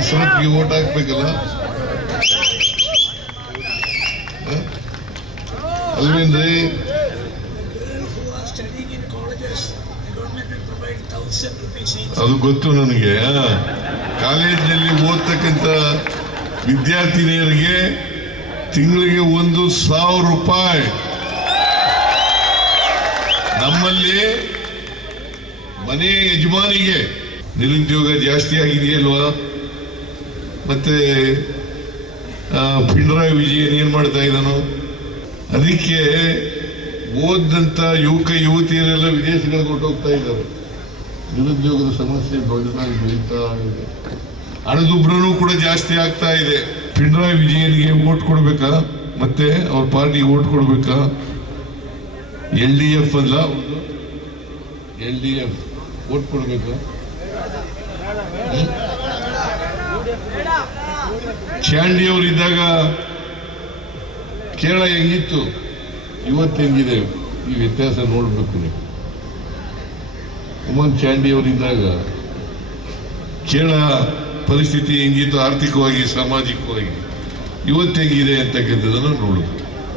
ಹಸ್ರತ್ಗೆ vote ಹಾಕ್ಬೇಕಲ್ಲ, ಅಲ್ವೇನ್ರಿ? ಅದು ಗೊತ್ತು ನನಗೆ. ಕಾಲೇಜಿನಲ್ಲಿ ಓದ್ತಕ್ಕಂಥ ವಿದ್ಯಾರ್ಥಿನಿಯರಿಗೆ ತಿಂಗಳಿಗೆ 1,000 ರೂಪಾಯಿ. ನಮ್ಮಲ್ಲಿ ಮನೆ ಯಜಮಾನಿಗೆ ನಿರುದ್ಯೋಗ ಜಾಸ್ತಿ ಆಗಿದೆಯಲ್ವಾ? ಮತ್ತೆ ಪಿಣರಾಯಿ ವಿಜಯನ್ ಏನ್ ಮಾಡ್ತಾ ಇದ್ದಾನೋ, ಅದಕ್ಕೆ ಓದಂತ ಯುವಕ ಯುವತಿಯರೆಲ್ಲ ವಿದೇಶಗಳಿಗೆ ಹೊರಟೋಗ್ತಾ ಇದ್ದಾರೆ. ನಿರುದ್ಯೋಗದ ಸಮಸ್ಯೆ ದೊಡ್ಡದಾಗಿ ಬೆಳೀತಾ ಇದೆ. ಹಣದುಬ್ಬರನೂ ಕೂಡ ಜಾಸ್ತಿ ಆಗ್ತಾ ಇದೆ. ಪಿಣರಾಯಿ ವಿಜಯನ್ಗೆ ವೋಟ್ ಕೊಡ್ಬೇಕಾ? ಮತ್ತೆ ಅವ್ರ ಪಾರ್ಟಿಗೆ ವೋಟ್ ಕೊಡ್ಬೇಕಾ? LDF ಅಲ್ಲ, LDF ವೋಟ್ ಕೊಡ್ಬೇಕಾ? ಚಾಂಡಿ ಅವರಿದ್ದಾಗ ಕೇರಳ ಹೆಂಗಿತ್ತು, ಇವತ್ತು ಹೆಂಗಿದೆ, ಈ ವ್ಯತ್ಯಾಸ ನೋಡ್ಬೇಕು ನೀವು. ಉಮನ್ ಚಾಂಡಿ ಅವರಿದ್ದಾಗ ಕೇರಳ ಪರಿಸ್ಥಿತಿ ಹೆಂಗಿತ್ತು, ಆರ್ಥಿಕವಾಗಿ ಸಾಮಾಜಿಕವಾಗಿ, ಇವತ್ತು ಹೆಂಗಿದೆ ಅಂತಕ್ಕಂಥದ್ದನ್ನು ನೋಡಬೇಕು.